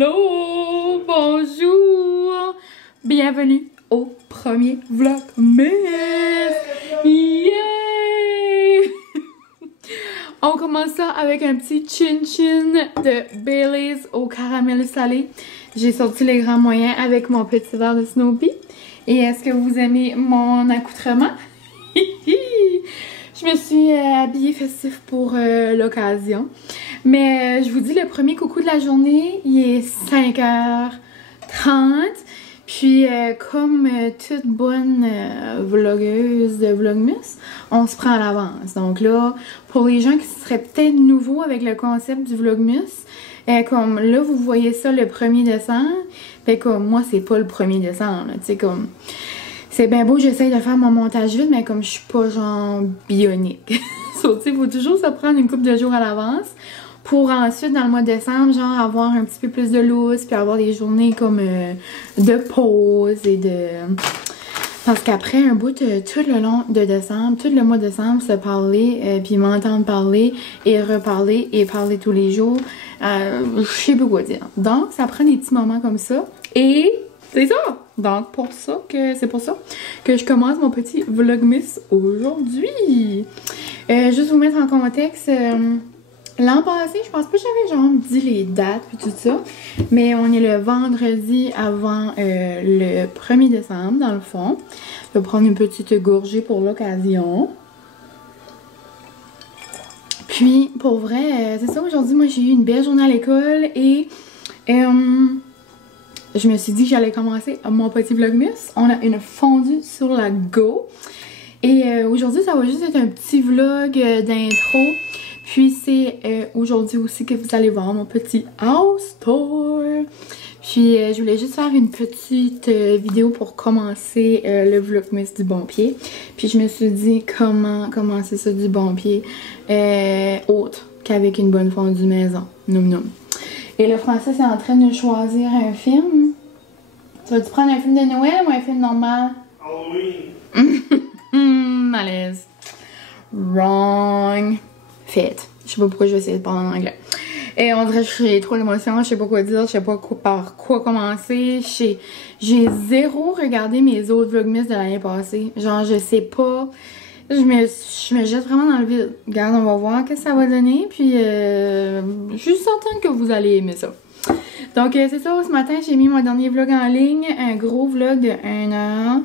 Hello! Bonjour! Bienvenue au premier Vlogmas! Yeah! On commence ça avec un petit chin-chin de Baileys au caramel salé. J'ai sorti les grands moyens avec mon petit verre de Snoopy. Et est-ce que vous aimez mon accoutrement? Je me suis habillée festif pour l'occasion. Mais je vous dis, le premier coucou de la journée, il est 5h30. Puis comme toute bonne vlogueuse de Vlogmas, on se prend à l'avance. Donc là, pour les gens qui seraient peut-être nouveaux avec le concept du Vlogmas, comme là, vous voyez ça le 1er décembre. Fait comme moi, c'est pas le 1er décembre. Tu sais, comme... C'est bien beau, j'essaye de faire mon montage vite, mais comme je suis pas genre bionique. So, il faut toujours se prendre une couple de jours à l'avance pour ensuite, dans le mois de décembre, genre avoir un petit peu plus de loose, puis avoir des journées comme de pause et de... Parce qu'après un bout, tout le long de décembre, tout le mois de décembre, se parler, puis m'entendre parler et reparler et parler tous les jours, je sais pas quoi dire. Donc, ça prend des petits moments comme ça et... C'est ça! Donc, c'est pour ça que je commence mon petit Vlogmas aujourd'hui. Juste vous mettre en contexte, l'an passé, je pense pas que j'avais genre dit les dates et tout ça, mais on est le vendredi avant le 1er décembre, dans le fond. Je vais prendre une petite gorgée pour l'occasion. Puis, pour vrai, c'est ça, aujourd'hui, moi, j'ai eu une belle journée à l'école et... je me suis dit que j'allais commencer mon petit Vlogmas. On a une fondue sur la go. Et aujourd'hui, ça va juste être un petit vlog d'intro. Puis c'est aujourd'hui aussi que vous allez voir mon petit house tour. Puis je voulais juste faire une petite vidéo pour commencer le Vlogmas du bon pied. Puis je me suis dit comment commencer ça du bon pied autre qu'avec une bonne fondue maison. Noum noum. Et le Français est en train de choisir un film. Tu vas-tu prendre un film de Noël ou un film normal? Halloween. Malaise. Wrong. Fait. Je sais pas pourquoi je vais essayer de parler en anglais. Et on dirait que j'ai trop d'émotions, je sais pas quoi dire, je sais pas par quoi commencer. J'ai zéro regardé mes autres Vlogmas de l'année passée. Genre, je sais pas. Je me jette vraiment dans le vide. Regarde, on va voir ce que ça va donner. Puis, je suis certaine que vous allez aimer ça. Donc, c'est ça. Ce matin, j'ai mis mon dernier vlog en ligne. Un gros vlog de 1 heure.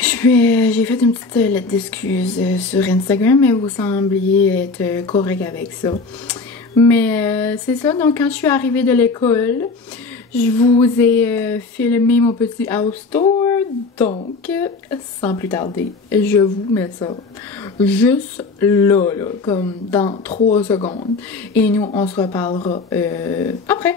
J'ai fait une petite lettre d'excuse sur Instagram, mais vous sembliez être correct avec ça. Mais c'est ça. Donc, quand je suis arrivée de l'école, je vous ai filmé mon petit house tour. Donc, sans plus tarder, je vous mets ça juste là, comme dans 3 secondes. Et nous, on se reparlera après.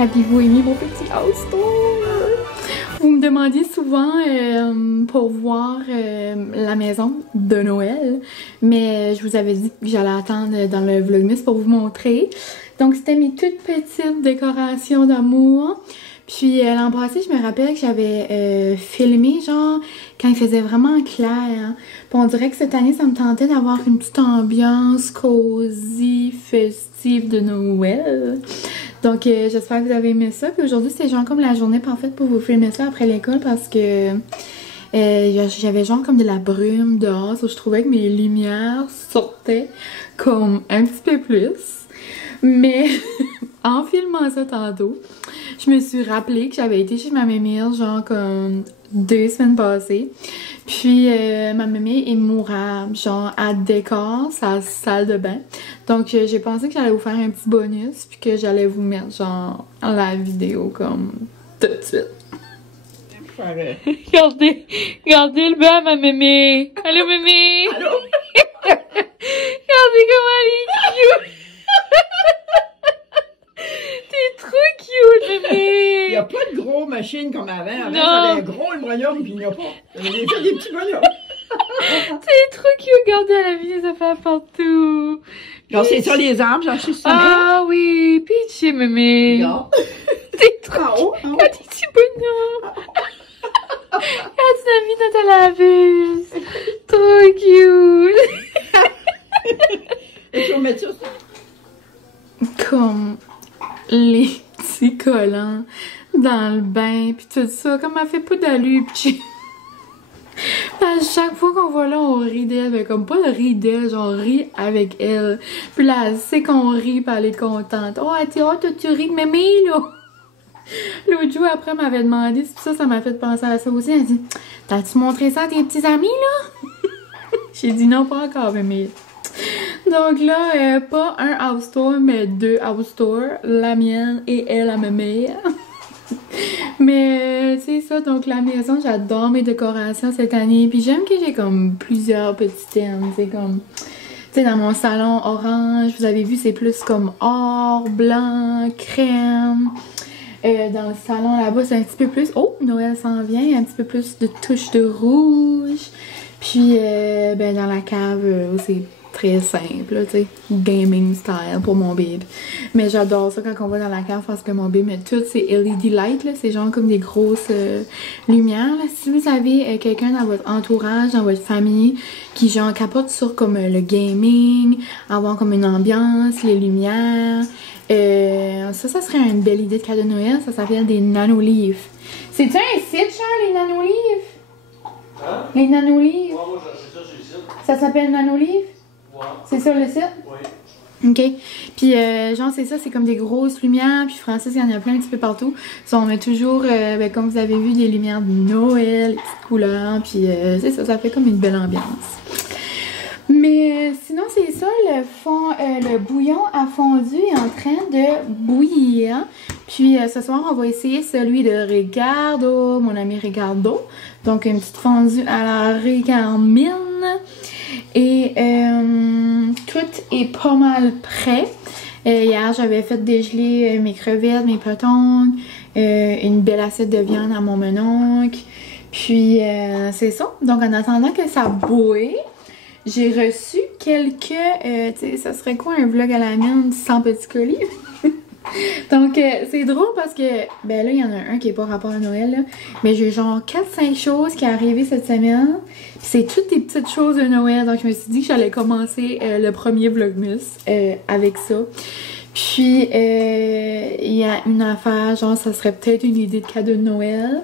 Avez-vous aimé mon petit house tour? Vous me demandiez souvent pour voir la maison de Noël, mais je vous avais dit que j'allais attendre dans le Vlogmas pour vous montrer. Donc c'était mes toutes petites décorations d'amour. Puis l'an passé, je me rappelle que j'avais filmé genre quand il faisait vraiment clair. Hein. Puis on dirait que cette année, ça me tentait d'avoir une petite ambiance cosy, festive de Noël. Donc j'espère que vous avez aimé ça. Puis aujourd'hui, c'est genre comme la journée parfaite pour vous filmer ça après l'école parce que j'avais genre comme de la brume dehors. So je trouvais que mes lumières sortaient comme un petit peu plus. Mais en filmant ça tantôt, je me suis rappelé que j'avais été chez ma mémère genre comme 2 semaines passées. Puis ma mémé est mourable, genre elle décore sa salle de bain. Donc j'ai pensé que j'allais vous faire un petit bonus puis que j'allais vous mettre genre la vidéo comme tout de suite. Regardez le bain à ma mémé. Allô mémé. Allô. Regardez comment elle est cute. T'es trop cute, bébé! Il n'y a pas de gros machines comme avant. Avant, il y avait un gros bonhomme, puis il n'y a pas. Il y a des petits bonhommes. T'es trop cute, regardez, elle a mis des affaires partout. Genre, c'est ça les arbres, j'en suis sûre. Ah oui, pitché, mémé. Non. T'es trop cute. Regarde tes petits bonhommes. Regarde, tu l'as mis dans ta laveuse. Trop cute. Et tu vas mettre ça? Comme les petits collants dans le bain pis tout ça, comme elle fait pas d'allure pis à chaque fois qu'on voit là, on rit d'elle, mais comme pas de rit d'elle, genre rit avec elle. Puis là, elle sait qu'on rit pis elle est contente. Oh, elle dit, oh, tu ris de mémé, là. L'autre jour, après, elle m'avait demandé si ça m'a fait penser à ça aussi. Elle dit, t'as-tu montré ça à tes petits amis, là? J'ai dit non, pas encore, mémé. Donc là, pas un house tour, mais 2 house tours. La mienne et elle à ma mère. Mais c'est ça, donc la maison, j'adore mes décorations cette année. Puis j'aime que j'ai comme plusieurs petits thèmes. C'est comme, tu sais, dans mon salon orange, vous avez vu, c'est plus comme or, blanc, crème. Dans le salon là-bas, c'est un petit peu plus, oh, Noël s'en vient, un petit peu plus de touches de rouge. Puis, ben dans la cave, c'est très simple, tu sais, gaming style pour mon babe. Mais j'adore ça quand on va dans la cave parce que mon babe met toutes ces LED lights, là, c'est genre comme des grosses lumières, là. Si vous avez quelqu'un dans votre entourage, dans votre famille, qui genre capote sur comme le gaming, avoir comme une ambiance, les lumières, ça serait une belle idée de cadeau de Noël, ça s'appelle des nanolivres. C'est-tu un site, Charles, les nanolivres? Hein? Les nanolivres? Ouais, moi j'ai ça sur le site. Ça s'appelle nanolivres? Ouais. C'est ça le site? Oui. Ok. Puis genre c'est ça, c'est comme des grosses lumières. Puis Francis, il y en a plein un petit peu partout. So, on met toujours, ben, comme vous avez vu, des lumières de Noël, les petites couleurs. Puis c'est ça, ça fait comme une belle ambiance. Mais sinon c'est ça, le bouillon a fondu est en train de bouillir. Puis ce soir on va essayer celui de Ricardo, mon ami Ricardo. Donc une petite fondue à la Ricarmine. Et tout est pas mal prêt. Hier j'avais fait dégeler mes crevettes, mes potons, une belle assiette de viande à mon mononcle. Puis c'est ça. Donc en attendant que ça bouille, j'ai reçu quelques, tu sais, ça serait quoi un vlog à la mienne sans petits colis? Donc, c'est drôle parce que, ben là, il y en a un qui est pas rapport à Noël, là. Mais j'ai genre 4-5 choses qui sont arrivées cette semaine. Puis c'est toutes des petites choses de Noël. Donc, je me suis dit que j'allais commencer le premier vlogmas avec ça. Puis, il y a une affaire, genre, ça serait peut-être une idée de cadeau de Noël.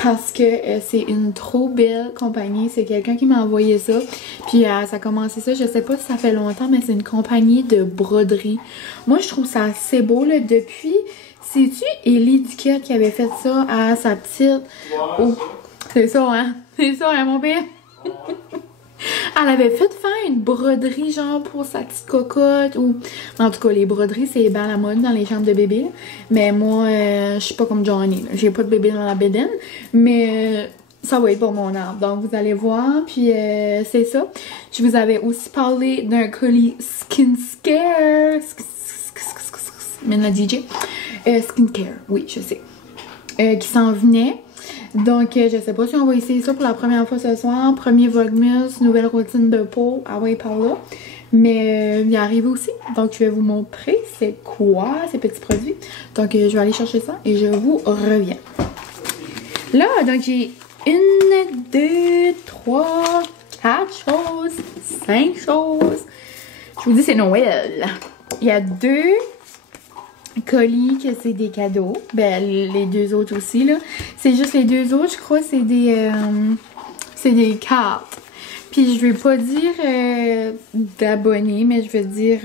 Parce que c'est une trop belle compagnie. C'est quelqu'un qui m'a envoyé ça. Puis ça a commencé ça, je sais pas si ça fait longtemps, mais c'est une compagnie de broderie. Moi, je trouve ça assez beau, là. Depuis, c'est-tu Ellie Duquette qui avait fait ça à sa petite... Oh, c'est ça, hein? C'est ça, hein, mon père? Elle avait fait faire une broderie genre pour sa petite cocotte ou... En tout cas, les broderies, c'est bien à la mode dans les chambres de bébé. Là. Mais moi, je suis pas comme Johnny. J'ai pas de bébé dans la bédaine. Mais ça va être pour mon arbre. Donc, vous allez voir. Puis, c'est ça. Je vous avais aussi parlé d'un colis Skin Scare. Mais la DJ. Skincare, oui, je sais. Qui s'en venait. Donc, je sais pas si on va essayer ça pour la première fois ce soir. Premier Vlogmas, nouvelle routine de peau. Ah ouais, par là. Mais il est arrivé aussi. Donc, je vais vous montrer c'est quoi ces petits produits. Donc, je vais aller chercher ça et je vous reviens. Là, donc j'ai 1, 2, 3, 4 choses, 5 choses. Je vous dis, c'est Noël. Il y a 2 colis que c'est des cadeaux. Ben, les 2 autres aussi, là. C'est juste les 2 autres, je crois, c'est des cartes. Puis je vais pas dire d'abonnés, mais je vais dire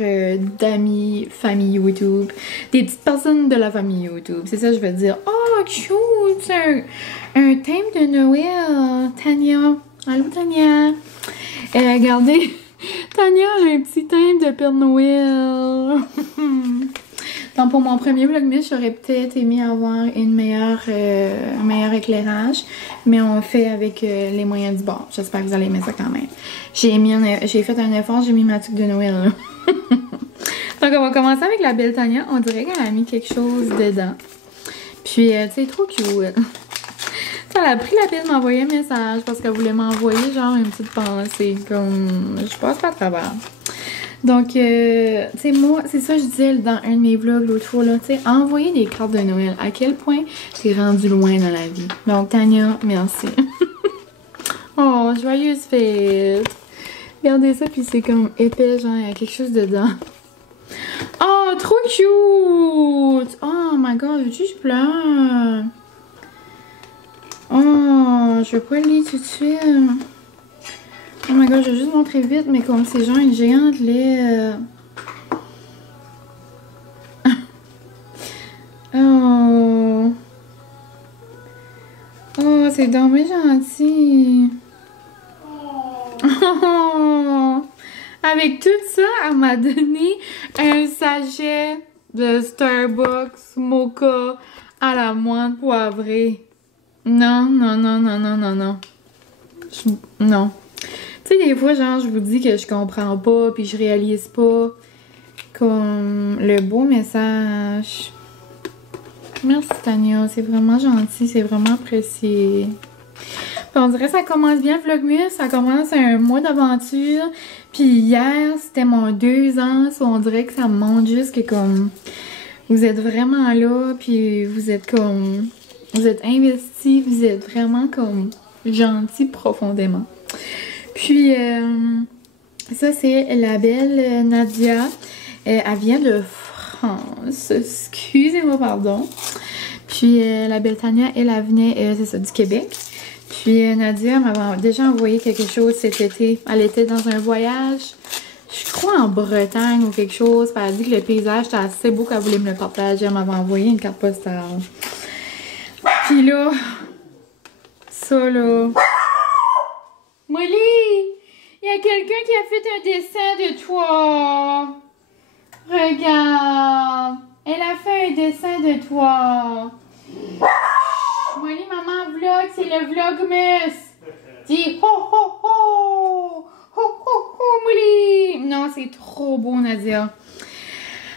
d'amis, famille YouTube. Des petites personnes de la famille YouTube. C'est ça, je vais dire. Oh, cute! C'est un thème de Noël. Tania. Allô, Tania. Regardez. Tania a un petit thème de Père Noël. Donc, pour mon premier vlogmas, j'aurais peut-être aimé avoir un meilleur éclairage, mais on fait avec les moyens du bord. J'espère que vous allez aimer ça quand même. J'ai fait un effort, j'ai mis ma tuque de Noël, là. Donc, on va commencer avec la belle Tania. On dirait qu'elle a mis quelque chose dedans. Puis, tu sais, trop cute. Elle a pris la peine de m'envoyer un message parce qu'elle voulait m'envoyer genre une petite pensée, comme je passe pas à travers. Donc, tu sais, moi, c'est ça que je disais dans un de mes vlogs l'autre fois, là, tu sais, envoyer des cartes de Noël, à quel point c'est rendu loin dans la vie. Donc, Tania, merci. Oh, joyeuse fête! Regardez ça, puis c'est comme épais, genre, il y a quelque chose dedans. Oh, trop cute! Oh my god, veux-tu que je pleure? Oh, je vais pas le lire tout de suite. Oh my god, je vais juste montrer vite, mais comme c'est genre une géante lait. Oh. Oh, c'est dommage gentil. Oh. Avec tout ça, elle m'a donné un sachet de Starbucks Mocha à la moine poivrée. Non, non, non, non, non, non, non. Non. Tu sais, des fois, genre, je vous dis que je comprends pas, puis je réalise pas comme le beau message. Merci, Tania. C'est vraiment gentil, c'est vraiment apprécié. Puis on dirait que ça commence bien, Vlogmas. Ça commence un mois d'aventure. Puis hier, c'était mon 2 ans. So on dirait que ça me montre juste que comme vous êtes vraiment là, puis vous êtes comme... Vous êtes investi, vous êtes vraiment comme gentil profondément. Puis, ça c'est la belle Nadia. Elle vient de France. Excusez-moi, pardon. Puis, la belle Tania, elle venait, c'est ça, du Québec. Puis, Nadia m'avait déjà envoyé quelque chose cet été. Elle était dans un voyage, je crois en Bretagne ou quelque chose. Puis, elle a dit que le paysage était assez beau qu'elle voulait me le partager. Elle m'avait envoyé une carte postale. Puis là, ça là... Molly! Il y a quelqu'un qui a fait un dessin de toi! Regarde! Elle a fait un dessin de toi! Molly, maman vlog, c'est le vlogmas! Dis ho ho ho! Ho ho ho, Molly! Non, c'est trop beau, Nadia!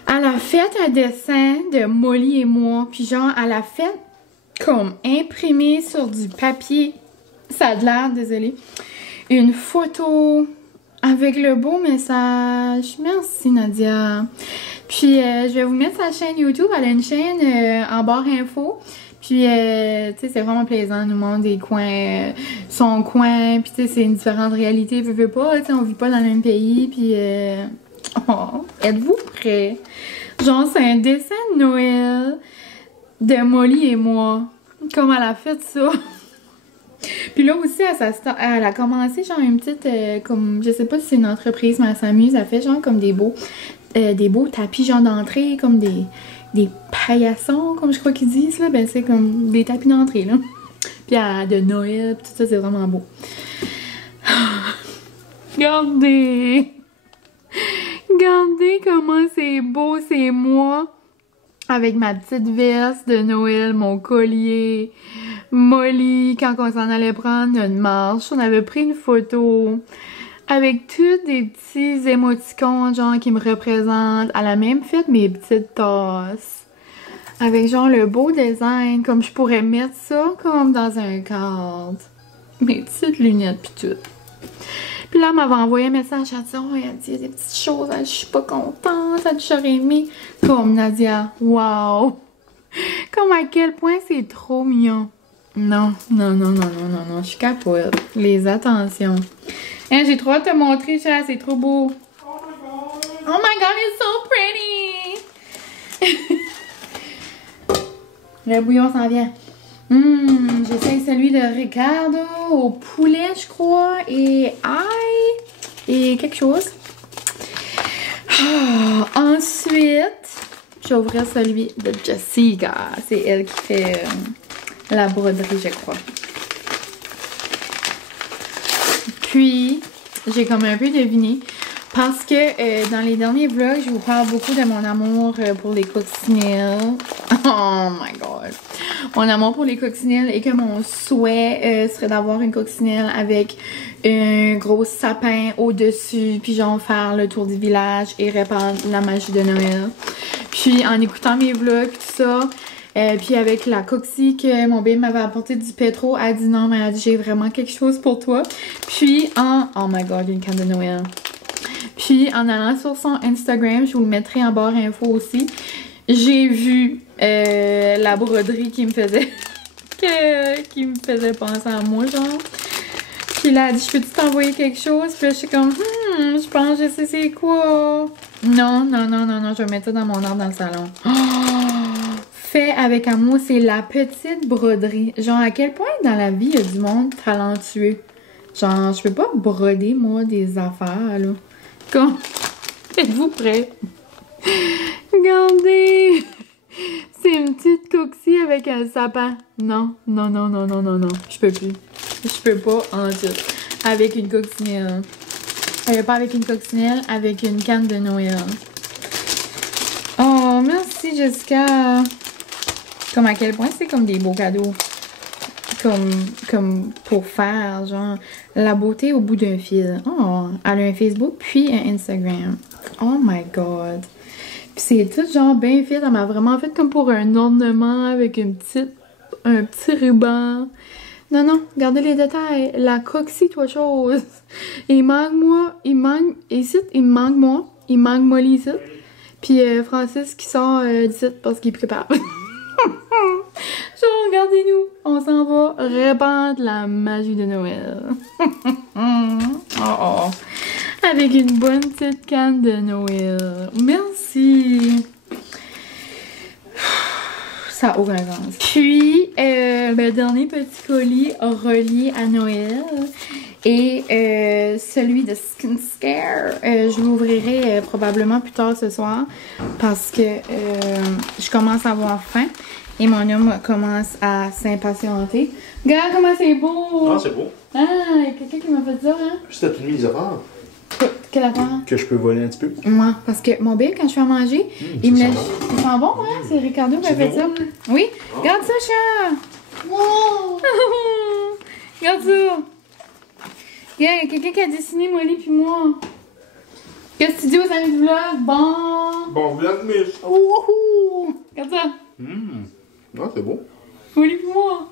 Elle a fait un dessin de Molly et moi, puis genre, elle a fait comme imprimé sur du papier, ça a de l'air, désolée, une photo avec le beau message. Merci, Nadia. Puis, je vais vous mettre sa chaîne YouTube. Elle a une chaîne en barre info. Puis, tu sais, c'est vraiment plaisant. Elle nous montre des coins, son coin. Puis, tu sais, c'est une différente réalité. Veux pas, tu sais, on vit pas dans le même pays. Puis, oh, êtes-vous prêts? Genre, c'est un dessin de Noël de Molly et moi. Comme elle a fait ça. Puis là aussi, elle a commencé genre une petite, comme, je sais pas si c'est une entreprise, mais elle s'amuse. Elle fait genre comme des beaux tapis genre d'entrée, comme des paillassons, comme je crois qu'ils disent, là. Ben c'est comme des tapis d'entrée, là. Puis de Noël, tout ça, c'est vraiment beau. Regardez! Regardez comment c'est beau, c'est moi. Avec ma petite veste de Noël, mon collier, Molly, quand on s'en allait prendre une marche, on avait pris une photo avec tous des petits émoticônes, genre, qui me représentent. Elle a même fait mes petites tasses Avec genre le beau design, comme je pourrais mettre ça comme dans un cadre. Mes petites lunettes pis tout. Puis là, elle m'avait envoyé un message, elle dit, oh, elle dit, il y a des petites choses, je suis pas contente, elle dit, j'aurais aimé. Comme Nadia, wow! Comme à quel point c'est trop mignon. Non, non, non, non, non, non, non, je capote. Les attentions. Hein, j'ai trop hâte de te montrer, chat, c'est trop beau. Oh my god, it's so pretty! Le bouillon s'en vient. J'essaye celui de Ricardo au poulet, je crois, et ail, et quelque chose. Ensuite, je vais ouvrir celui de Jessica. C'est elle qui fait la broderie, je crois. Puis, j'ai comme un peu deviné. Parce que dans les derniers vlogs, je vous parle beaucoup de mon amour pour les coccinelles. Oh my god! Mon amour pour les coccinelles et que mon souhait serait d'avoir une coccinelle avec un gros sapin au-dessus, puis genre faire le tour du village et répandre la magie de Noël. Puis en écoutant mes vlogs, tout ça, puis avec la coxie que mon bébé m'avait apporté du pétro, elle a dit non, mais elle a dit j'ai vraiment quelque chose pour toi. Puis oh my god, une canne de Noël. Puis en allant sur son Instagram, je vous le mettrai en barre info aussi, j'ai vu la broderie qui me faisait qui me faisait penser à moi, genre. Puis là, elle dit, je peux-tu t'envoyer quelque chose? Puis là, je suis comme, je pense, je sais c'est quoi. Non, non, non, non, non, je vais mettre ça dans mon arbre dans le salon. Oh! Fait avec amour, c'est la petite broderie. Genre, à quel point dans la vie, il y a du monde talentueux. Genre, je peux pas broder, moi, des affaires, là. Comme, êtes-vous prêts? Regardez! C'est une petite coxie avec un sapin. Non, non, non, non, non, non, non. Je peux plus. Je peux pas en tout. Avec une coccinelle. Pas avec une coccinelle, avec une canne de Noël. Oh, merci Jessica. Comme à quel point c'est comme des beaux cadeaux. Comme pour faire, genre, la beauté au bout d'un fil. Oh, elle a un Facebook puis un Instagram. Oh my god. Puis c'est tout genre bien fait. Elle m'a vraiment fait comme pour un ornement avec un petit ruban. Non, non, regardez les détails. La coxie, toi chose. Il manque moi. Ici, il me manque moi. Il manque Molly ici. Puis Francis qui sort d'ici parce qu'il est plus capable. Genre, regardez-nous. On s'en va répandre la magie de Noël. Oh. Avec une bonne petite canne de Noël. Merci. Ça n'a aucun sens. Puis, le dernier petit colis relié à Noël et celui de Skincare. Je l'ouvrirai probablement plus tard ce soir parce que je commence à avoir faim et mon homme commence à s'impatienter. Regarde comment c'est beau! Ah, c'est beau. Ah, il y a quelqu'un qui m'a fait ça, hein? C'était une mise à part. Quelle affaire? Que je peux voler un petit peu. Moi, parce que mon bébé, quand je fais à manger, il me laisse. Ça sent bon, hein? C'est Ricardo qui a fait ça. Oui? Oh. Regarde ça, chat! Wow! Regarde ça! Regarde, il y a quelqu'un qui a dessiné Molly puis moi. Qu'est-ce que tu dis aux amis du vlog? Bon! Bon vlog, Miss! Wouhou! Regarde ça! Ah, c'est beau. Molly puis moi!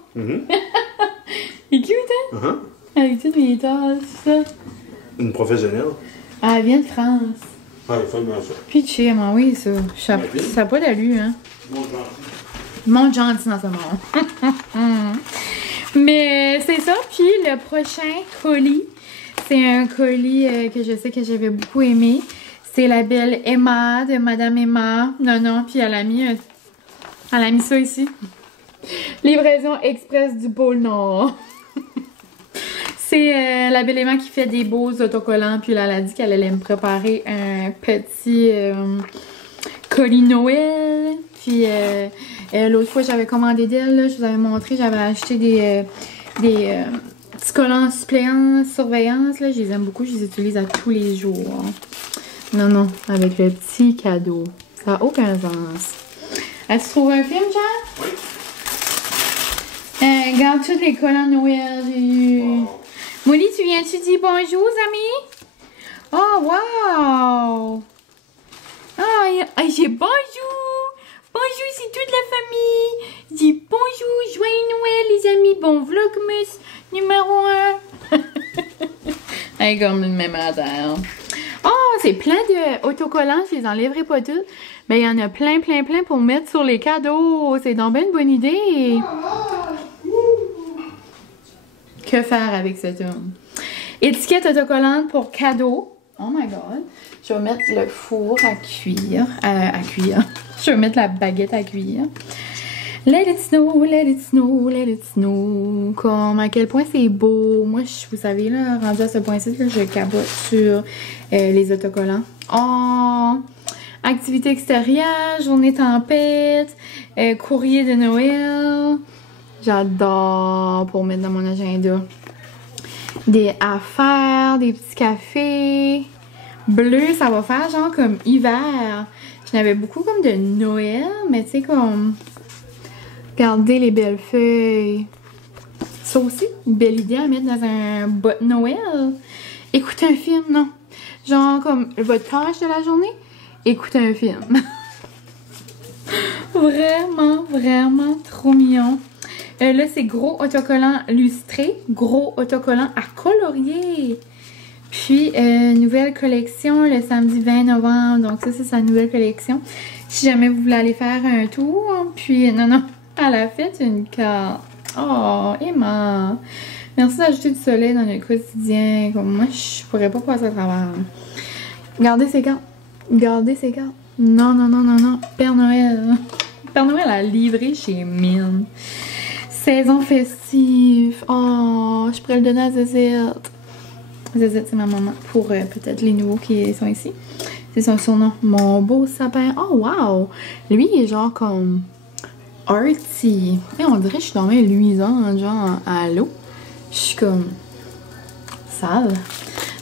Il est cute, hein? Avec toutes mes tasses, tout ça. Une professionnelle. Ah, elle vient de France. Ah, il faut bien ça. Puis de chez moi, oui, ça. Ça n'a pas d'allure, hein? Mon gentil dans ce monde. Mais c'est ça. Puis le prochain colis, c'est un colis que je sais que j'avais beaucoup aimé. C'est la belle Emma de Madame Emma. Non, puis elle a mis ça ici. Livraison express du pôle Nord. C'est la belle Emma qui fait des beaux autocollants. Puis là, elle a dit qu'elle allait me préparer un petit colis Noël. Puis l'autre fois, j'avais commandé d'elle. Je vous avais montré, j'avais acheté des petits collants suppléants, surveillance. Là. Je les aime beaucoup, je les utilise à tous les jours. Non, avec le petit cadeau. Ça n'a aucun sens. Est-ce que tu trouves un film, Jean? Oui. Regarde tous les collants Noël. J'ai eu. Wow. Molly, tu viens-tu dire bonjour, amis? Oh, wow! Ah, j'ai bonjour! Bonjour, c'est toute la famille. Dis bonjour, joyeux Noël les amis. Bon vlogmas numéro 1. Hey, comme une même affaire. Oh, c'est plein de autocollants, je les enlèverai pas tous. Mais il y en a plein pour mettre sur les cadeaux. C'est donc bien une bonne idée. Que faire avec cette homme? Étiquette autocollante pour cadeaux. Oh my god. Je vais mettre le four à cuire. Je vais mettre la baguette à cuire. Let it snow, let it snow, let it snow. Comme à quel point c'est beau. Moi, vous savez, là, rendu à ce point-ci, je capote sur les autocollants. Oh! Activité extérieure, journée tempête, courrier de Noël. J'adore pour mettre dans mon agenda. Des affaires, des petits cafés. Bleu, ça va faire genre comme hiver. J'en avais beaucoup comme de Noël, mais tu sais comme... Regardez les belles feuilles. Ça aussi, une belle idée à mettre dans un bot de Noël. Écoutez un film, non. Genre comme votre tâche de la journée, écoutez un film. Vraiment trop mignon. Là, c'est gros autocollant lustré, gros autocollant à colorier. Puis, nouvelle collection le samedi 20 novembre. Donc ça, c'est sa nouvelle collection. Si jamais vous voulez aller faire un tour. Puis, non, elle a fait une carte. Oh, Emma. Merci d'ajouter du soleil dans notre quotidien. Comme moi, je pourrais pas passer à travers. Gardez ces cartes. Gardez ces cartes. Non. Père Noël. Père Noël a livré chez Mine. Saison festive. Oh, je pourrais le donner à Zezette. Zezette, c'est ma maman. Pour peut-être les nouveaux qui sont ici. C'est son surnom. Mon beau sapin. Oh, wow! Lui, il est genre comme artsy. Et on dirait que je suis tombée luisante, genre à l'eau. Je suis comme sale.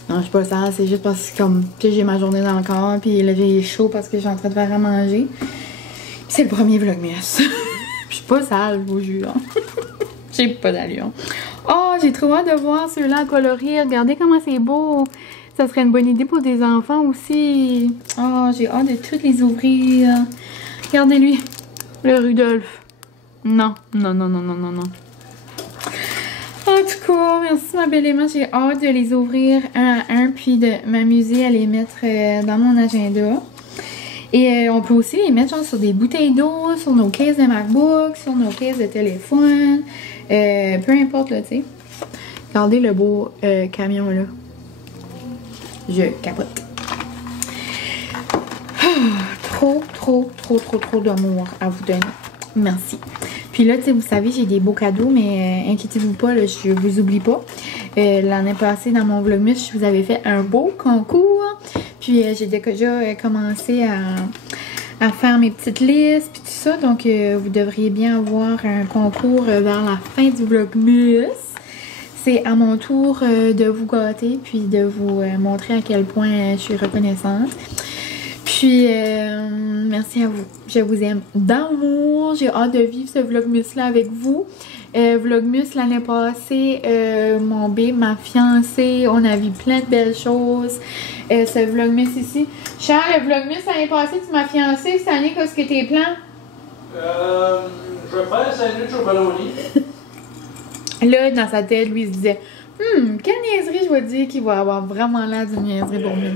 Non, je suis pas sale, c'est juste parce que comme j'ai ma journée dans le corps, puis là j'ai chaud parce que je suis en train de faire à manger. C'est le premier vlogmas. Je suis pas sale, je vous jure. J'ai pas d'allure. Oh, j'ai trop hâte de voir ceux-là à colorier. Regardez comment c'est beau. Ça serait une bonne idée pour des enfants aussi. Oh, j'ai hâte de toutes les ouvrir. Regardez-lui. Le Rudolph. Non. En tout cas, merci ma belle Emma. J'ai hâte de les ouvrir un à un, puis de m'amuser à les mettre dans mon agenda. Et on peut aussi les mettre genre sur des bouteilles d'eau, sur nos cases de MacBook, sur nos cases de téléphone. Peu importe, là, tu sais. Regardez le beau camion, là. Je capote. Trop d'amour à vous donner. Merci. Puis là, tu sais, vous savez, j'ai des beaux cadeaux, mais inquiétez-vous pas, là, je vous oublie pas. L'année passée, dans mon vlogmas, je vous avais fait un beau concours. Puis j'ai déjà commencé à faire mes petites listes, puis tout ça. Donc, vous devriez bien avoir un concours vers la fin du vlogmas. C'est à mon tour de vous gâter, puis de vous montrer à quel point je suis reconnaissante. Puis, merci à vous. Je vous aime d'amour. J'ai hâte de vivre ce vlogmas-là avec vous. Vlogmas l'année passée, mon bébé, ma fiancée, on a vu plein de belles choses. Ce vlogmas ici. Charles, le vlogmas l'année passée, tu m'as fiancé. Cette année, qu'est-ce que tes plans? Je vais faire 5 minutes au ballonnier. Là, dans sa tête, lui, il se disait quelle niaiserie je vais dire qu'il va avoir vraiment l'air d'une niaiserie pour moi.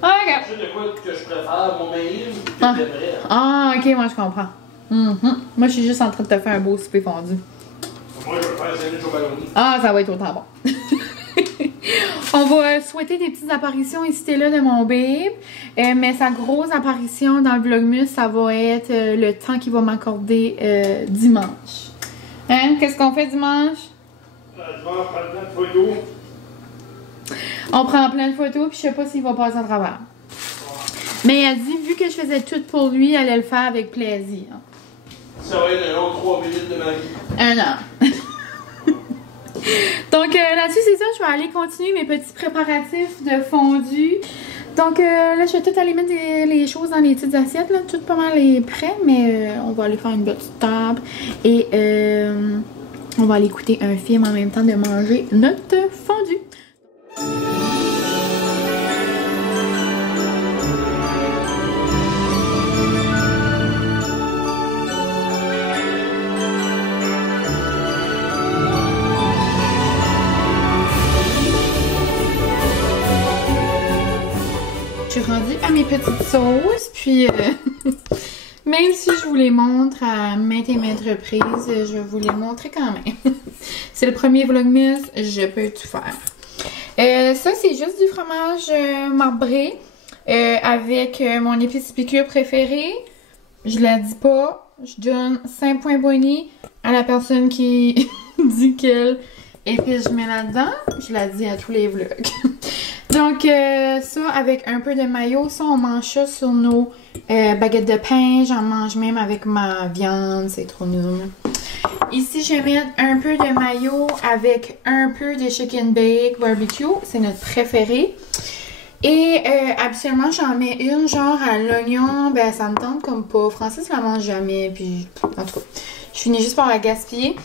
Ah, regarde. Je sais de quoi que je préfère, mon maïs, Ah, ok, moi je comprends. Moi, je suis juste en train de te faire un beau souper fondu. Moi, je vais faire 5 minutes au ballonnier. Ah, ça va être autant bon. On va souhaiter des petites apparitions ici et là de mon babe. Mais sa grosse apparition dans le vlogmas, ça va être le temps qu'il va m'accorder dimanche. Hein? Qu'est-ce qu'on fait dimanche? Dimanche, on prend plein de photos. On prend plein de photos, puis je sais pas s'il va passer à travers. Mais elle a dit, vu que je faisais tout pour lui, elle allait le faire avec plaisir. Ça va être un long 3 minutes de ma vie. 1 an. Donc là-dessus, c'est ça. Je vais aller continuer mes petits préparatifs de fondu. Donc là, je vais tout aller mettre les choses dans les petites assiettes. Là. Tout pas mal est prêt, mais on va aller faire une petite table. Et on va aller écouter un film en même temps de manger notre fondu. petites sauces, puis même si je vous les montre à maintes et maintes reprises, je vais vous les montrer quand même. C'est le premier vlogmas, je peux tout faire. Ça, c'est juste du fromage marbré avec mon épice piqûre préférée. Je la dis pas, je donne 5 points bonus à la personne qui dit quelle épice je mets là-dedans. Je la dis à tous les vlogs. Donc, ça avec un peu de mayo, ça on mange ça sur nos baguettes de pain. J'en mange même avec ma viande, c'est trop nul. Ici, je vais mettre un peu de mayo avec un peu de chicken bake barbecue. C'est notre préféré. Et habituellement, j'en mets une genre à l'oignon. Ben, ça me tente comme pas. Francis la mange jamais. Puis, en tout cas, je finis juste par la gaspiller.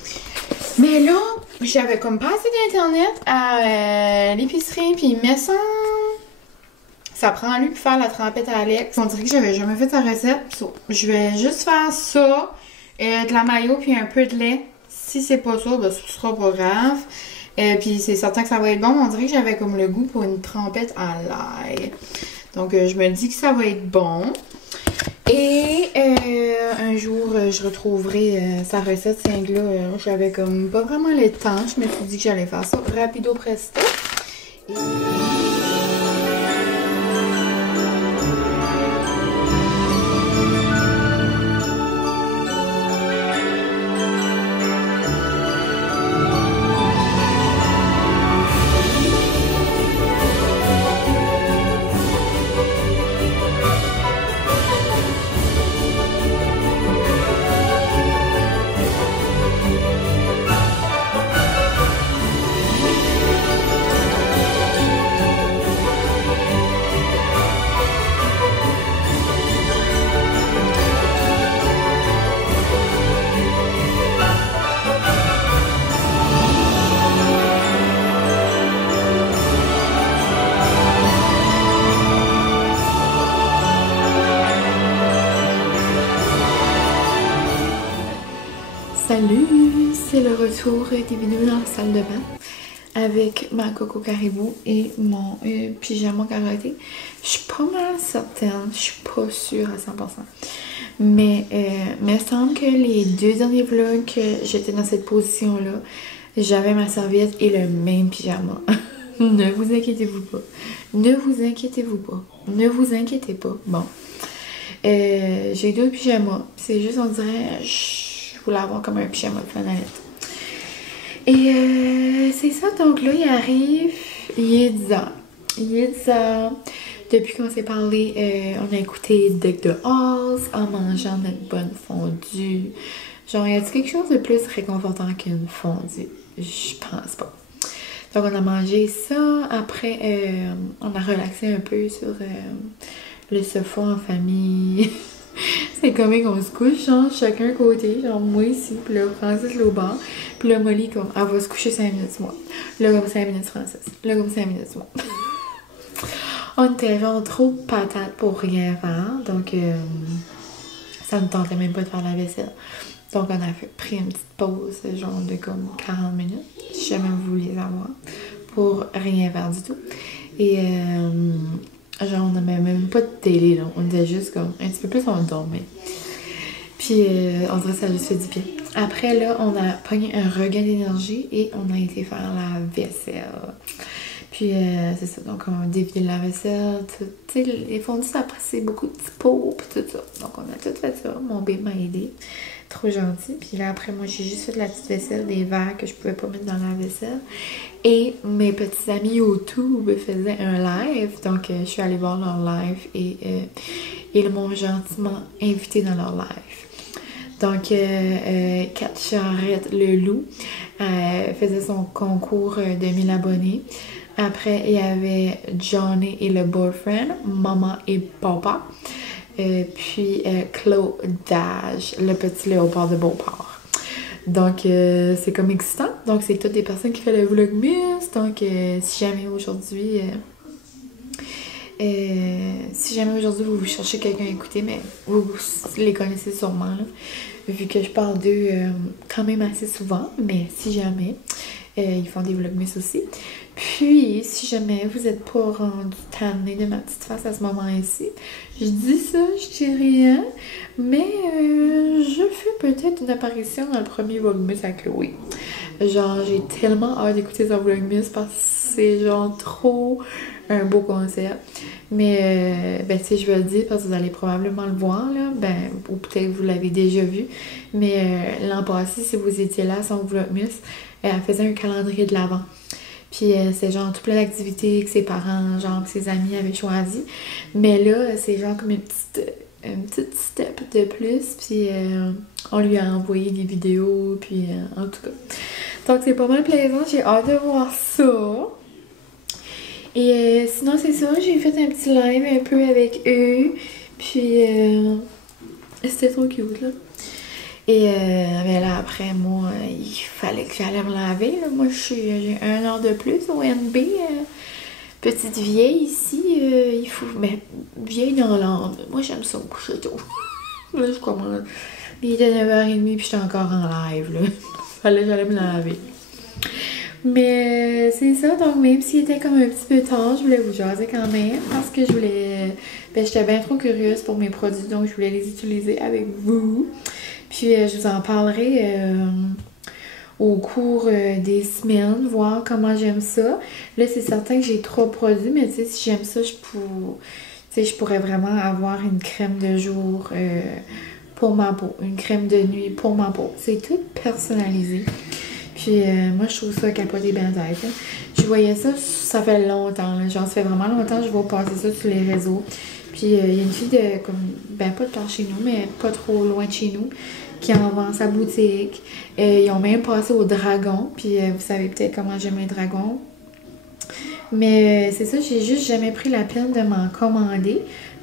Mais là, j'avais comme pas assez d'internet à l'épicerie. Puis, il me semble... Ça prend lui pour faire la trempette à Alex. On dirait que j'avais jamais fait sa recette. So, je vais juste faire ça. De la mayo puis un peu de lait. Si c'est pas ça, ben, ce sera pas grave. Puis c'est certain que ça va être bon. On dirait que j'avais comme le goût pour une trempette à l'ail. Donc je me dis que ça va être bon. Et un jour, je retrouverai sa recette. C'est là, j'avais comme pas vraiment le temps. Je me suis dit que j'allais faire ça rapido presto. Et... Salut, c'est le retour des vidéos dans la salle de bain avec ma Coco Caribou et mon pyjama carotté. Je suis pas mal certaine, je suis pas sûre à 100%. Mais il me semble que les 2 derniers vlogs que j'étais dans cette position-là, j'avais ma serviette et le même pyjama. Ne vous inquiétez-vous pas. Ne vous inquiétez-vous pas. Ne vous inquiétez pas. Bon. J'ai 2 pyjamas. C'est juste, on dirait... Je voulais avoir comme un pyjama de flanellette. Et c'est ça, donc là, il arrive, il est 10 heures. Il est 10 heures. Depuis qu'on s'est parlé, on a écouté Deck de Oz en mangeant notre bonne fondue. Genre, y a-t-il quelque chose de plus réconfortant qu'une fondue? Je pense pas. Donc, on a mangé ça. Après, on a relaxé un peu sur le sofa en famille. C'est comme qu'on se couche, genre, chacun côté, genre, moi ici, puis là, Francis là au bord, puis là, Molly, comme, elle va se coucher 5 minutes, moi. Là, comme 5 minutes, Francis. Là, comme 5 minutes, moi. On était genre trop patates pour rien faire, donc, ça ne tentait même pas de faire la vaisselle. Donc, on a pris une petite pause, genre, de comme 40 minutes, si jamais vous voulez avoir, pour rien faire du tout. Et, genre, on n'avait même pas de télé, là. On était juste comme un petit peu plus, on dormait. Puis, on dirait que ça a juste fait du bien. Après, là, on a pogné un regain d'énergie et on a été faire la vaisselle. Puis, c'est ça. Donc, on a dévidé la vaisselle. Tu sais, les fondus, après, c'est beaucoup de petits pots puis tout ça. Donc, on a tout fait ça. Mon bébé m'a aidé. Trop gentil. Puis là, après, moi, j'ai juste fait la petite vaisselle, des verres que je pouvais pas mettre dans la vaisselle. Et mes petits amis YouTube faisaient un live. Donc, je suis allée voir leur live et ils m'ont gentiment invité dans leur live. Donc, Kat Charrette le loup faisait son concours de 1000 abonnés. Après, il y avait Johnny et le boyfriend, maman et papa. Puis Claudage, le petit léopard de Beauport. Donc, c'est comme excitant. Donc, c'est toutes des personnes qui font le vlogmas. Donc, si jamais aujourd'hui... vous cherchez quelqu'un à écouter, mais vous les connaissez sûrement, là, vu que je parle d'eux quand même assez souvent. Mais si jamais, Ils font des vlogmas aussi. Puis, si jamais vous n'êtes pas rendu tanné de ma petite face à ce moment-ci, je dis ça, je dis rien, mais je fais peut-être une apparition dans le premier vlogmas à Chloé. Genre, j'ai tellement hâte d'écouter son vlogmas parce que c'est genre trop un beau concept. Mais, ben, tu sais, je vais le dire parce que vous allez probablement le voir, là. Ben, ou peut-être vous l'avez déjà vu. Mais l'an passé, si vous étiez là, son vlogmas, elle faisait un calendrier de l'Avent. Puis c'est genre tout plein d'activités que ses parents, genre que ses amis avaient choisi. Mais là, c'est genre comme une petite step de plus. Puis on lui a envoyé des vidéos. Puis en tout cas. Donc c'est pas mal plaisant. J'ai hâte de voir ça. Et sinon, c'est ça. J'ai fait un petit live un peu avec eux. Puis c'était trop cute, là. Et ben là, après, moi, il fallait que j'allais me laver. Là. Moi, j'ai 1 heure de plus au NB. Petite vieille ici, il faut... Mais vieille dans l'âme. Moi, j'aime ça me coucher tôt. Là, je commence. Il était 9h30 puis j'étais encore en live, là. Fallait que j'allais me laver. Mais c'est ça, donc même s'il était comme un petit peu tard, je voulais vous jaser quand même parce que je voulais... Ben, j'étais bien trop curieuse pour mes produits, donc je voulais les utiliser avec vous. Puis je vous en parlerai au cours des semaines, voir comment j'aime ça. Là, c'est certain que j'ai 3 produits, mais tu sais, si j'aime ça, je pourrais vraiment avoir une crème de jour pour ma peau, une crème de nuit pour ma peau. C'est tout personnalisé. Puis moi, je trouve ça capoté bien tête. Je voyais ça, ça fait longtemps. Là. Genre, ça fait vraiment longtemps que je vois passer ça sur les réseaux. Puis il y a une fille de, comme, ben pas de par chez nous, mais pas trop loin de chez nous, qui en vend sa boutique. Ils ont même passé au dragon. Puis vous savez peut-être comment j'aime les dragons. Mais c'est ça, j'ai juste jamais pris la peine de m'en commander.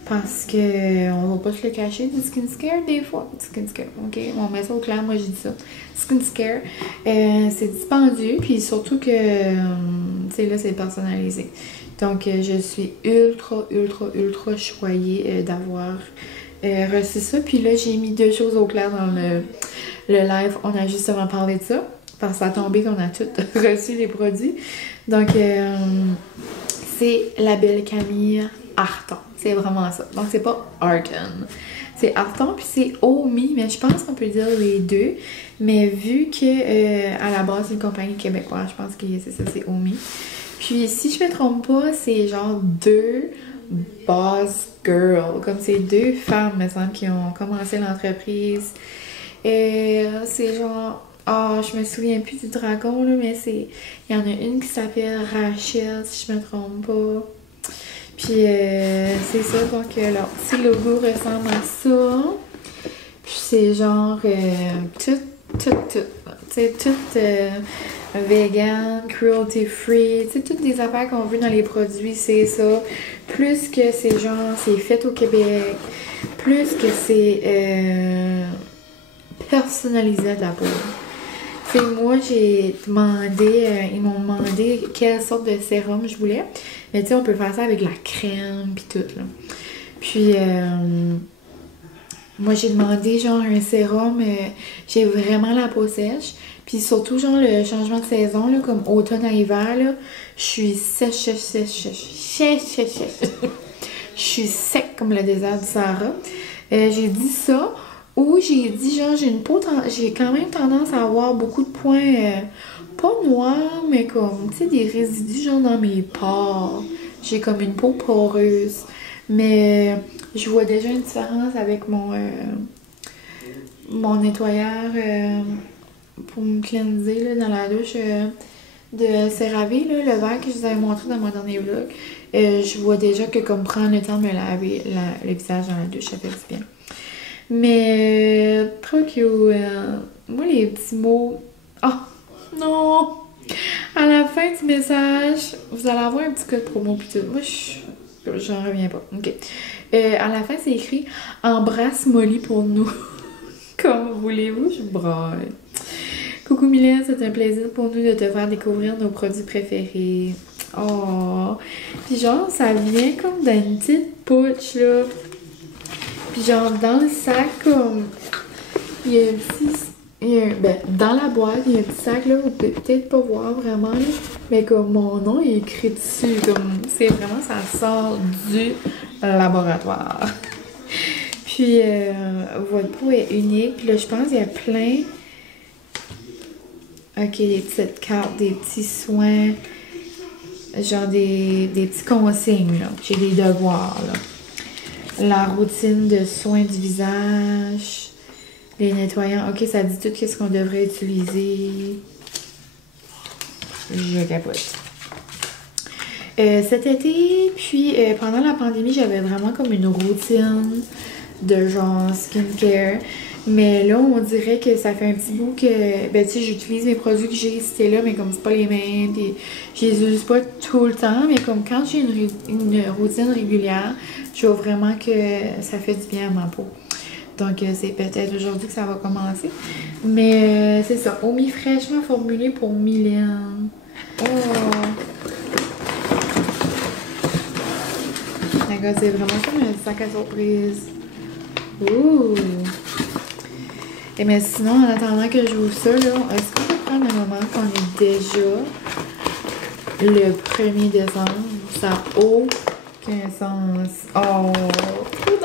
Parce que on va pas se le cacher, du skin scare des fois. Skin scare, ok? On met ça au clair, moi j'ai dit ça. Skin scare, c'est dispendieux, puis surtout que, tu sais, là, c'est personnalisé. Donc, je suis ultra choyée d'avoir reçu ça. Puis là, j'ai mis 2 choses au clair dans le live. On a justement parlé de ça, parce que ça a tombé qu'on a toutes reçu les produits. Donc, c'est la Belle Camille Arton. C'est vraiment ça. Donc, c'est pas Arton. C'est Arton, puis c'est Omi, mais je pense qu'on peut dire les deux. Mais vu que à la base, c'est une compagnie québécoise, je pense que c'est ça, c'est Omi. Puis, si je me trompe pas, c'est genre 2 boss girls. Comme c'est 2 femmes, me semble, qui ont commencé l'entreprise. Et c'est genre... Ah, je me souviens plus du dragon, là, mais c'est... Il y en a une qui s'appelle Rachel, si je me trompe pas. Puis c'est ça, donc leur petit logo ressemble à ça. Puis c'est genre tout. Tu sais, tout vegan, cruelty free. Tu sais, toutes des affaires qu'on veut dans les produits, c'est ça. Plus que c'est genre, c'est fait au Québec. Plus que c'est personnalisé de la peau. Tu sais, moi, j'ai demandé, ils m'ont demandé quelle sorte de sérum je voulais. Mais tu sais, on peut faire ça avec la crème pis tout, là. Puis, moi, j'ai demandé, genre, un sérum, j'ai vraiment la peau sèche. Puis surtout, genre, le changement de saison, là, comme automne à hiver, là, je suis sèche. Je suis sec comme le désert du Sahara. J'ai dit ça. Ou j'ai dit, genre, j'ai quand même tendance à avoir beaucoup de points, pas noirs, mais comme, tu sais, des résidus, genre, dans mes pores. J'ai comme une peau poreuse. Mais je vois déjà une différence avec mon nettoyeur pour me cleanser, là, dans la douche de CeraVe, là, le verre que je vous avais montré dans mon dernier vlog. Je vois déjà que, comme, prendre le temps de me laver le visage dans la douche, ça fait du bien. Mais, trop cute. Moi, les petits mots... Oh, non! À la fin du message, vous allez avoir un petit code promo pis tout. Moi, j'en reviens pas. OK. À la fin, c'est écrit « Embrasse Molly pour nous. » Comme voulez-vous, je braille. Coucou Mylène, c'est un plaisir pour nous de te faire découvrir nos produits préférés. Oh! Puis genre, ça vient comme d'une petite pouch, là. Puis genre, dans le sac, comme... Il y a un petit... Ben, une dans la boîte, il y a un petit sac là, vous pouvez peut-être pas voir vraiment, là, mais comme mon nom est écrit dessus, comme c'est vraiment, ça sort du laboratoire. Puis votre peau est unique, là je pense qu'il y a plein, ok, des petites cartes, des petits soins, genre des petits consignes, là. J'ai des devoirs, là. La routine de soins du visage, les nettoyants. Ok, ça dit tout ce qu'on devrait utiliser. Je capote. Cet été, puis pendant la pandémie, j'avais vraiment comme une routine de genre skincare. Mais là, on dirait que ça fait un petit bout que, ben tu sais, j'utilise mes produits que j'ai cités là, mais comme c'est pas les mêmes, puis je les use pas tout le temps, mais comme quand j'ai une routine régulière, je vois vraiment que ça fait du bien à ma peau. Donc, c'est peut-être aujourd'hui que ça va commencer. Mais c'est ça, Omi fraîchement formulé pour Mylène. Oh! D'accord, c'est vraiment comme un sac à surprise. Ouh! Et mais sinon, en attendant que je vous ça, là, est-ce qu'on peut prendre un moment qu'on est déjà le 1er décembre? Ça n'a aucun sens. Oh! Trop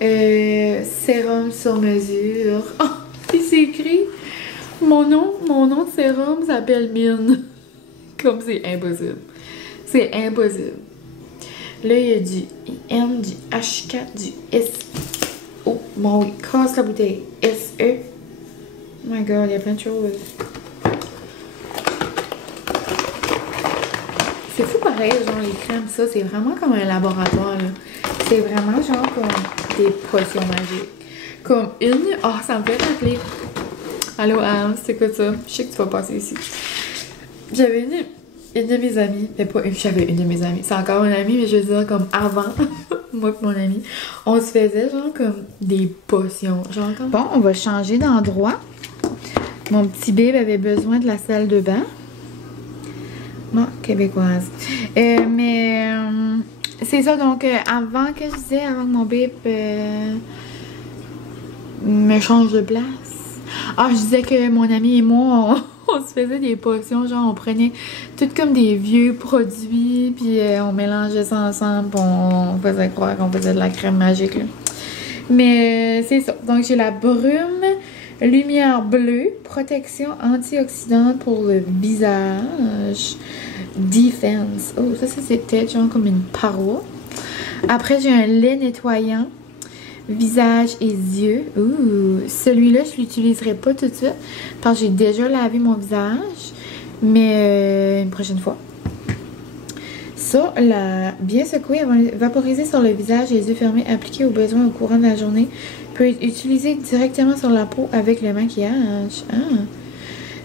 nice! Sérum sur mesure. Oh! Puis c'est écrit, mon nom de sérum s'appelle Mine. Comme c'est impossible. C'est impossible. Là, il y a du IM, du H4, du S. Oh, bon, oui, casse la bouteille. SE. Oh my god, il y a plein de choses. C'est fou pareil, genre les crèmes, ça. C'est vraiment comme un laboratoire, là. C'est vraiment genre comme des potions magiques. Comme une. Oh, ça me fait rappeler. Allô, Anne, c'est quoi ça? Je sais que tu vas passer ici. J'avais une de mes amies, mais pas une, j'avais une de mes amies, c'est encore une amie, mais je veux dire comme avant, moi et mon ami, on se faisait genre comme des potions, genre comme... Bon, on va changer d'endroit. Mon petit bébé avait besoin de la salle de bain. Bon, québécoise. Mais c'est ça, donc avant que je disais, avant que mon bébé me change de place. Ah, je disais que mon ami et moi, on se faisait des potions, genre on prenait tout comme des vieux produits, puis on mélangeait ça ensemble, puis on faisait croire qu'on faisait de la crème magique, là. Mais c'est ça. Donc j'ai la brume, lumière bleue, protection antioxydante pour le visage, defense. Oh, ça c'est peut-être genre comme une paroi. Après j'ai un lait nettoyant, visage et yeux. Ouh, celui-là, je l'utiliserai pas tout de suite parce que j'ai déjà lavé mon visage, mais une prochaine fois. Ça, bien secoué, vaporiser sur le visage, les yeux fermés, appliqué au besoin au courant de la journée, peut être utilisé directement sur la peau avec le maquillage. Ah.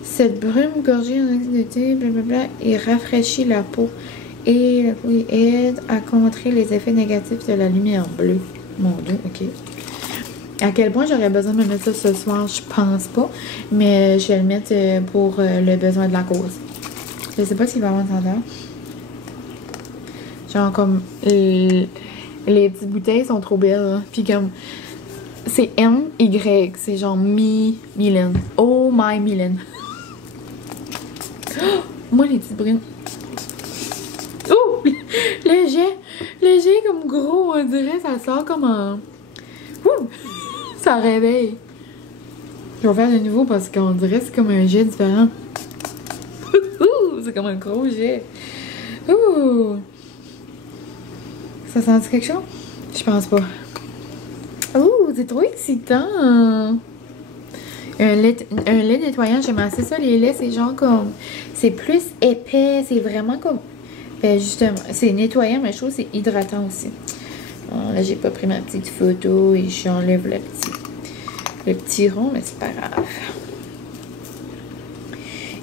Cette brume gorgée en oxyde de thé, blablabla, et rafraîchit la peau et la peau aide à contrer les effets négatifs de la lumière bleue. Mon Dieu, ok. À quel point j'aurais besoin de me mettre ça ce soir, je pense pas. Mais je vais le mettre pour le besoin de la cause. Je sais pas s'il va y avoir une senteur. Genre comme les petites bouteilles sont trop belles. Hein? Puis comme c'est M-Y. C'est genre Mylène. Oh my Mylène. Moi les petites brines. Oh! Léger comme gros, on dirait, ça sort comme un... Ouh! Ça réveille. Je vais faire de nouveau parce qu'on dirait que c'est comme un jet différent. C'est comme un gros jet. Ouh! Ça sent quelque chose? Je pense pas. Ouh, c'est trop excitant! Un lait nettoyant, j'aime assez ça. Les laits, c'est genre comme... C'est plus épais, c'est vraiment comme... Ben justement, c'est nettoyant, mais je trouve que c'est hydratant aussi. Bon, là, j'ai pas pris ma petite photo et j'enlève le petit rond, mais c'est pas grave.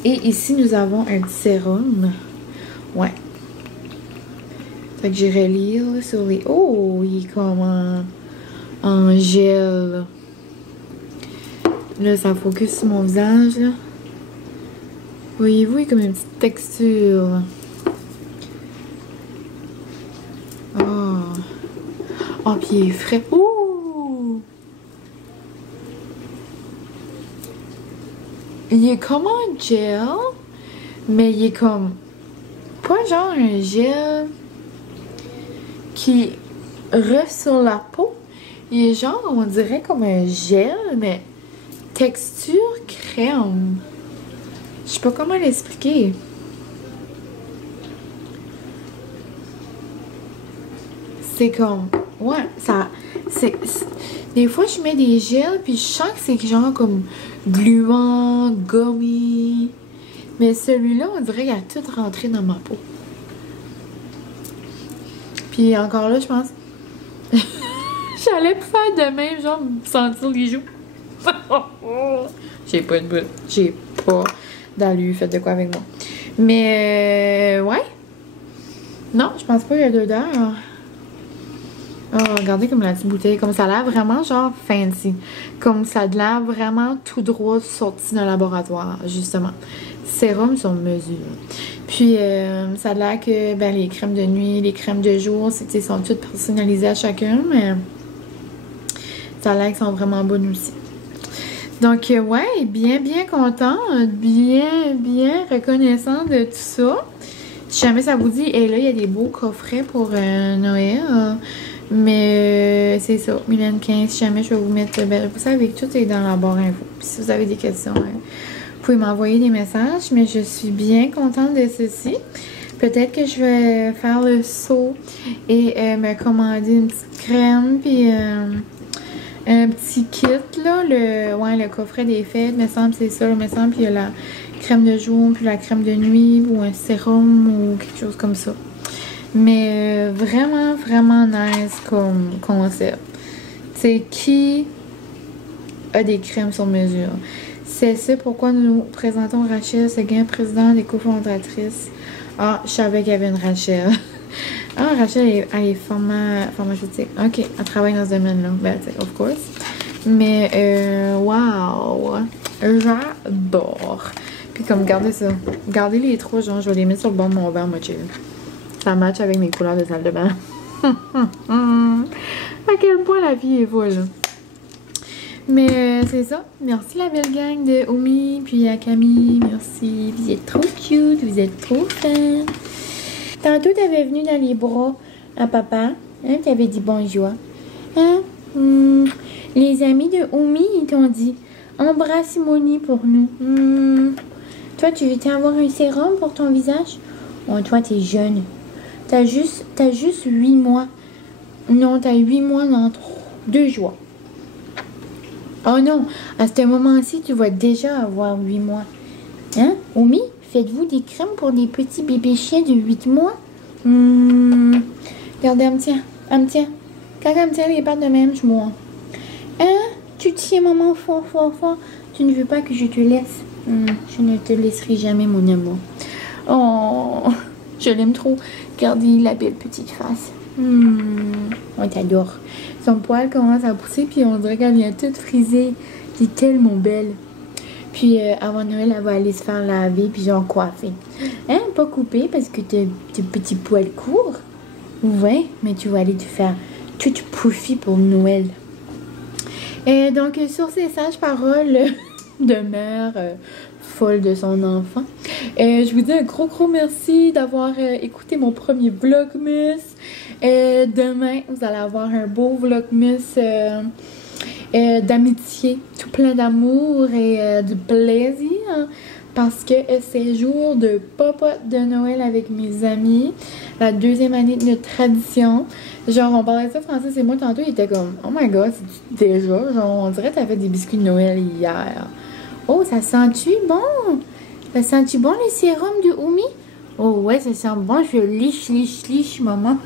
Et ici, nous avons un petit sérum. Ouais. Fait que j'irai lire sur les... Oh, il est comme en gel. Là, ça focus sur mon visage, là. Voyez-vous, il y a comme une petite texture. Oh, puis il est frais. Ouh! il est comme un gel, mais il est comme pas genre un gel qui reste sur la peau. Il est genre, on dirait comme un gel, mais texture crème. Je sais pas comment l'expliquer. C'est comme, ouais, ça, des fois je mets des gels puis je sens que c'est genre comme gluant, gummy. Mais celui-là, on dirait qu'il a tout rentré dans ma peau. Puis encore là, je pense, j'allais faire de même, genre me sentir les joues. J'ai pas de bout, j'ai pas d'allure, faites de quoi avec moi. Mais ouais, non, je pense pas qu'il y a d'odeur. Oh, regardez comme la petite bouteille, comme ça a l'air vraiment genre fancy. Comme ça a l'air vraiment tout droit sorti d'un laboratoire, justement. Sérum sur mesure. Puis, ça a l'air que ben, les crèmes de nuit, les crèmes de jour, sont toutes personnalisées à chacun, mais ça a l'air qu'elles sont vraiment bonnes aussi. Donc, ouais, bien contente, bien reconnaissante de tout ça. Si jamais ça vous dit, et là, il y a des beaux coffrets pour Noël. Mais c'est ça, Mylène 15, si jamais je vais vous mettre, ben, vous savez que tout est dans la barre info. Puis si vous avez des questions, vous pouvez m'envoyer des messages, mais je suis bien contente de ceci. Peut-être que je vais faire le saut et me commander une petite crème, puis un petit kit, là, le coffret des fêtes, me semble c'est ça, me semble, puis il y a la crème de jour, puis la crème de nuit, ou un sérum, ou quelque chose comme ça. Mais vraiment nice comme concept. C'est qui a des crèmes sur mesure. C'est ça pourquoi nous présentons Rachel Seguin, présidente et cofondatrice. Ah, je savais qu'il y avait une Rachel. Ah, Rachel, elle est pharmaceutique. Ok, elle travaille dans ce domaine-là. Ben, of course. Mais, wow! J'adore! Puis comme, regardez ça. Regardez les trois, genre, je vais les mettre sur le bord de mon verre, moi, chill. Ça match avec mes couleurs de salle de bain. À quel point la vie est folle. Mais c'est ça. Merci la belle gang de Omi, puis à Camille. Merci. Vous êtes trop cute. Vous êtes trop fun. Tantôt, t'avais venu dans les bras à papa. Hein, t'avais dit bonjour. Hein? Les amis de Omi, ils t'ont dit embrasse Moni pour nous. Toi, tu veux avoir un sérum pour ton visage? Oh, toi, t'es jeune. T'as juste 8 mois. Non, t'as 8 mois dans 2 jours. Oh non, à ce moment-ci, tu vas déjà avoir 8 mois. Hein? Omi, faites-vous des crèmes pour des petits bébés chiens de 8 mois? Regardez, elle me tient. Quand elle me tient les pattes de même, je mourrai. Hein? Tu tiens maman fort. Tu ne veux pas que je te laisse? Je ne te laisserai jamais, mon amour. Oh, je l'aime trop. Regardez la belle petite face. On t'adore. Son poil commence à pousser, puis on dirait qu'elle vient toute frisée. Elle est tellement belle. Puis avant Noël, elle va aller se faire laver, puis genre coiffer. Hein? Pas couper parce que tes petits poils courts. Ouais, mais tu vas aller te faire toute poufie pour Noël. Et donc, sur ces sages paroles de mère folle de son enfant, je vous dis un gros merci d'avoir écouté mon premier Vlogmas. Demain, vous allez avoir un beau Vlogmas d'amitié, tout plein d'amour et de plaisir. Parce que c'est jour de popote de Noël avec mes amis. La 2e année de notre tradition. Genre, on parlait de ça, Francis et moi, tantôt, il était comme, oh my god, c'est déjà, genre, on dirait que t'as fait des biscuits de Noël hier. Oh, ça sent-tu bon? Ça sent-tu bon, les sérums de Omi? Oh ouais, ça sent bon, je liche, maman.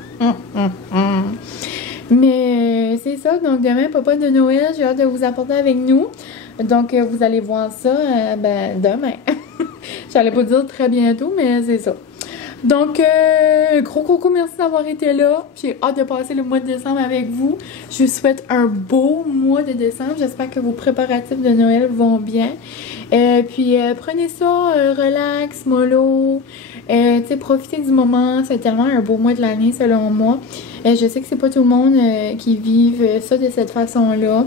Mais c'est ça, donc demain, popote de Noël, j'ai hâte de vous apporter avec nous. Donc, vous allez voir ça, demain. J'allais pas dire très bientôt, mais c'est ça. Donc, gros merci d'avoir été là. J'ai hâte de passer le mois de décembre avec vous. Je vous souhaite un beau mois de décembre. J'espère que vos préparatifs de Noël vont bien. Puis, prenez ça, relax, mollo. Profitez du moment. C'est tellement un beau mois de l'année, selon moi. Je sais que c'est pas tout le monde qui vive ça de cette façon-là,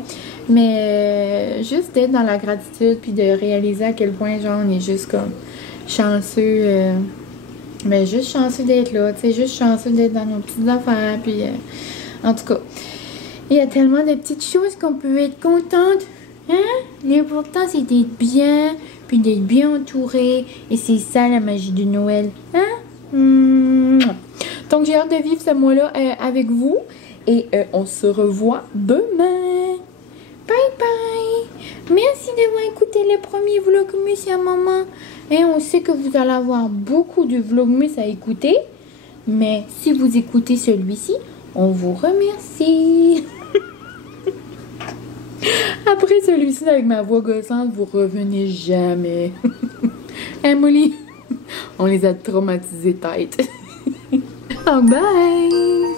mais juste d'être dans la gratitude puis de réaliser à quel point genre on est juste comme chanceux, mais juste chanceux d'être là, tu sais, juste chanceux d'être dans nos petites affaires, puis en tout cas, il y a tellement de petites choses qu'on peut être contente, hein? L'important c'est d'être bien, puis d'être bien entouré, et c'est ça la magie de Noël, hein? Donc j'ai hâte de vivre ce mois-là avec vous, et on se revoit demain. Bye bye! Merci d'avoir écouté le premier Vlogmas à maman. Et on sait que vous allez avoir beaucoup de Vlogmas à écouter. Mais si vous écoutez celui-ci, on vous remercie. Après celui-ci avec ma voix gossante, vous revenez jamais. Hein, Molly? On les a traumatisés tête. Oh, bye!